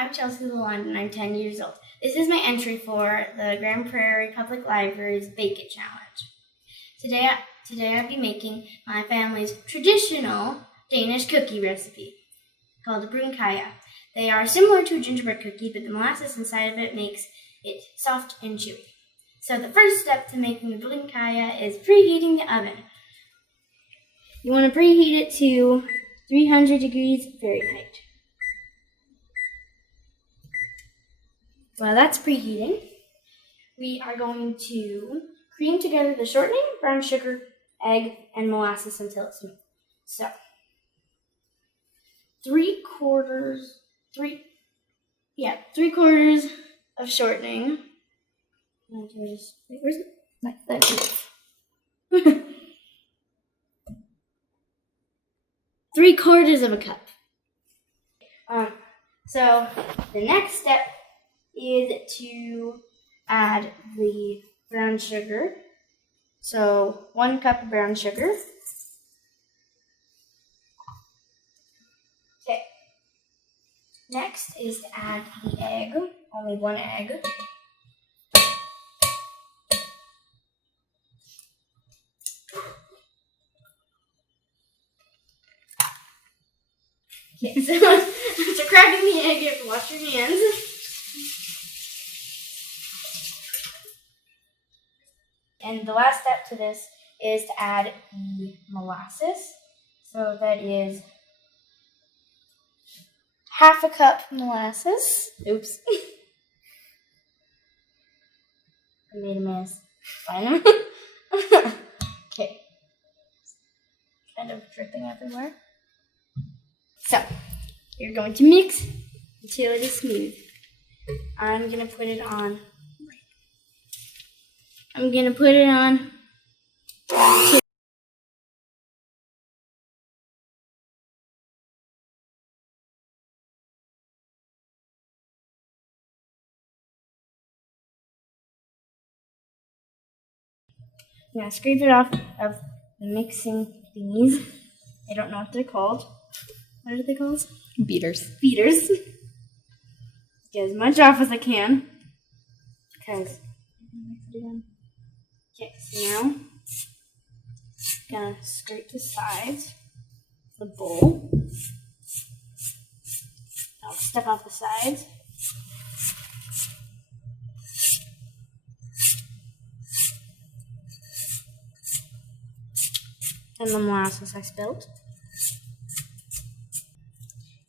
I'm Chelsea Lalonde and I'm 10 years old. This is my entry for the Grand Prairie Public Library's Bake It Challenge. Today I'll be making my family's traditional Danish cookie recipe called the Brun-kai-ah. They are similar to a gingerbread cookie, but the molasses inside of it makes it soft and chewy. So the first step to making the Brunkager is preheating the oven. You want to preheat it to 300 degrees Fahrenheit. While that's preheating, we are going to cream together the shortening, brown sugar, egg, and molasses until it's smooth. So, 3/4 of shortening. Where's it? That 3/4 of a cup. So the next step is to add the brown sugar. So 1 cup of brown sugar. Okay. Next is to add the egg, only 1 egg. Okay, so after cracking the egg, you have to wash your hands. And the last step to this is to add the molasses. So that is 1/2 cup molasses. Oops. I made a mess. Fine. Okay. Kind of dripping everywhere. So, you're going to mix until it is smooth. I'm going to put it on. I'm going to scrape it off of the mixing thingies. I don't know what they're called. What are they called? Beaters. Beaters. Get as much off as I can. Because okay, so now I'm gonna scrape the sides of the bowl. I'll step off the sides. And the molasses I spilled.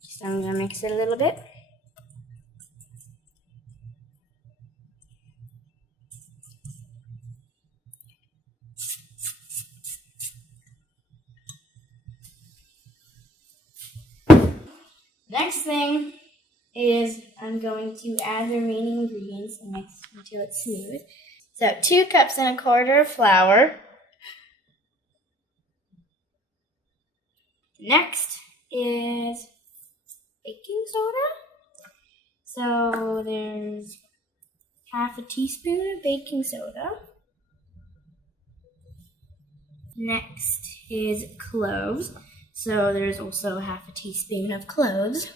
So I'm going to mix it a little bit. Next thing is I'm going to add the remaining ingredients and mix until it's smooth. So 2 cups and 1/4 of flour. Next is baking soda. So there's 1/2 teaspoon of baking soda. Next is cloves. So there's also 1/2 teaspoon of cloves.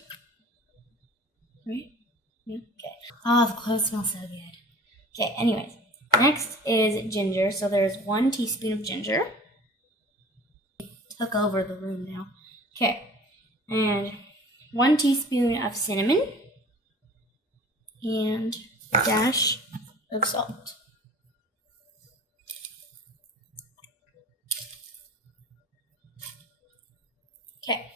Right? Yeah. Okay. Oh, the cloves smell so good. Okay, anyways. Next is ginger. So there's 1 teaspoon of ginger. Took over the room now. Okay. And 1 teaspoon of cinnamon. And a dash of salt. Okay.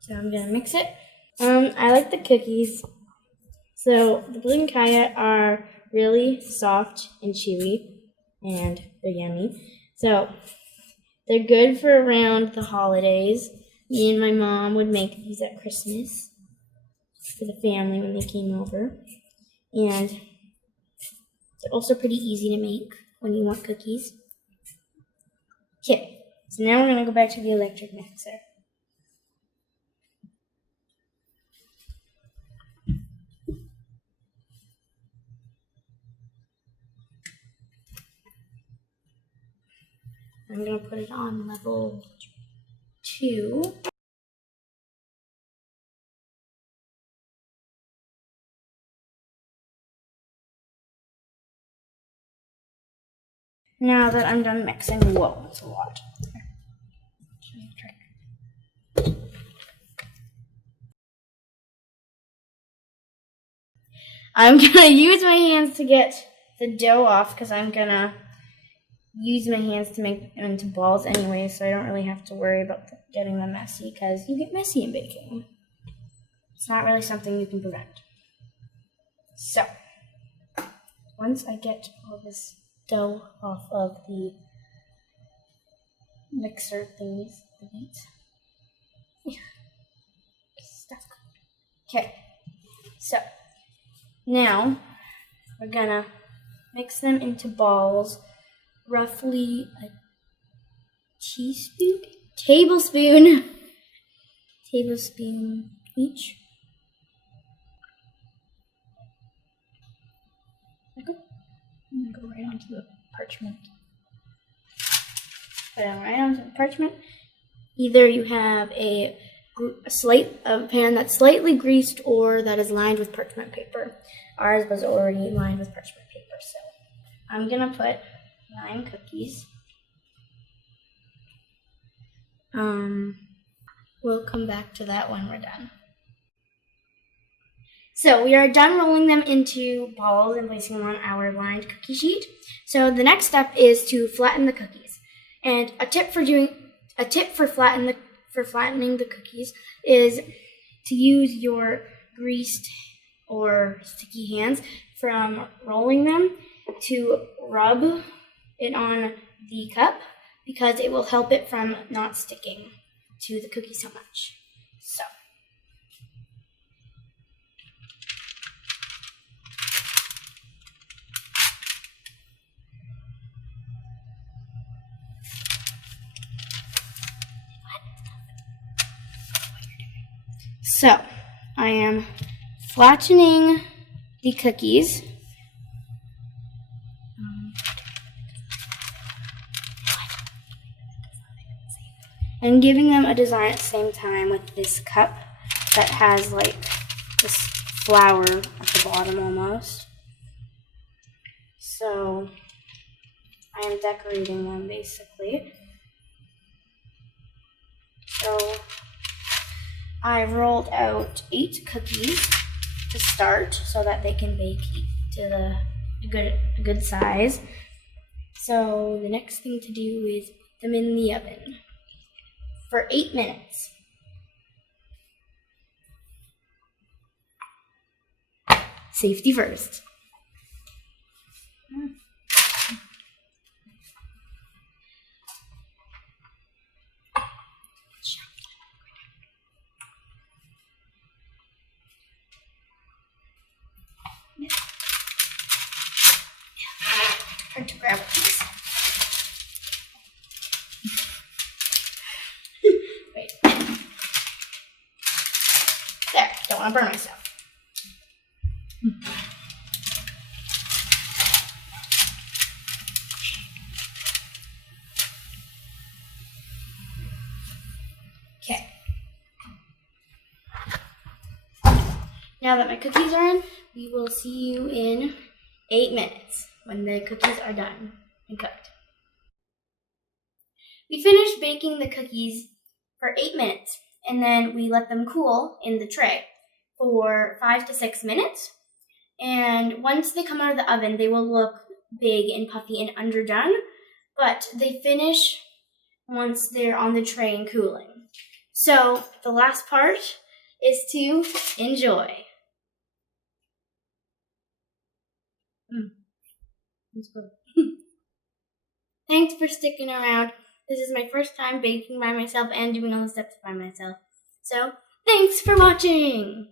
So I'm gonna mix it. I like the cookies. So the Brunkager are really soft and chewy, and they're yummy. So they're good for around the holidays. Me and my mom would make these at Christmas for the family when they came over. And they're also pretty easy to make when you want cookies. Okay, so now we're going to go back to the electric mixer. I'm going to put it on level 2. Now that I'm done mixing, whoa, that's a lot. Show you a trick. I'm gonna use my hands to get the dough off because I'm gonna use my hands to make them into balls anyway, so I don't really have to worry about getting them messy because you get messy in baking. It's not really something you can prevent. So, once I get all this dough off of the mixer thingies, the beats, stuck. Okay, so now we're gonna mix them into balls, roughly a tablespoon each. Okay. I'm gonna go right onto the parchment. Put them right onto the parchment. Either you have a pan that's slightly greased or that is lined with parchment paper. Ours was already lined with parchment paper, so I'm gonna put 9 cookies. We'll come back to that when we're done. So we are done rolling them into balls and placing them on our lined cookie sheet. So the next step is to flatten the cookies. And a tip for flattening the cookies is to use your greased or sticky hands from rolling them to rub it on the cup because it will help it from not sticking to the cookie so much. So. So, I am flattening the cookies. And giving them a design at the same time with this cup that has like this flower at the bottom almost. So, I am decorating them basically. So, I rolled out 8 cookies to start so that they can bake to a good size. So the next thing to do is put them in the oven for 8 minutes. Safety first. Hard to grab these. Wait. There, don't want to burn myself. Okay. Now that my cookies are in, we will see you in 8 minutes when the cookies are done and cooked. We finished baking the cookies for 8 minutes, and then we let them cool in the tray for 5 to 6 minutes. And once they come out of the oven, they will look big and puffy and underdone, but they finish once they're on the tray and cooling. So the last part is to enjoy. That's good. Thanks for sticking around. This is my first time baking by myself and doing all the steps by myself. So, thanks for watching!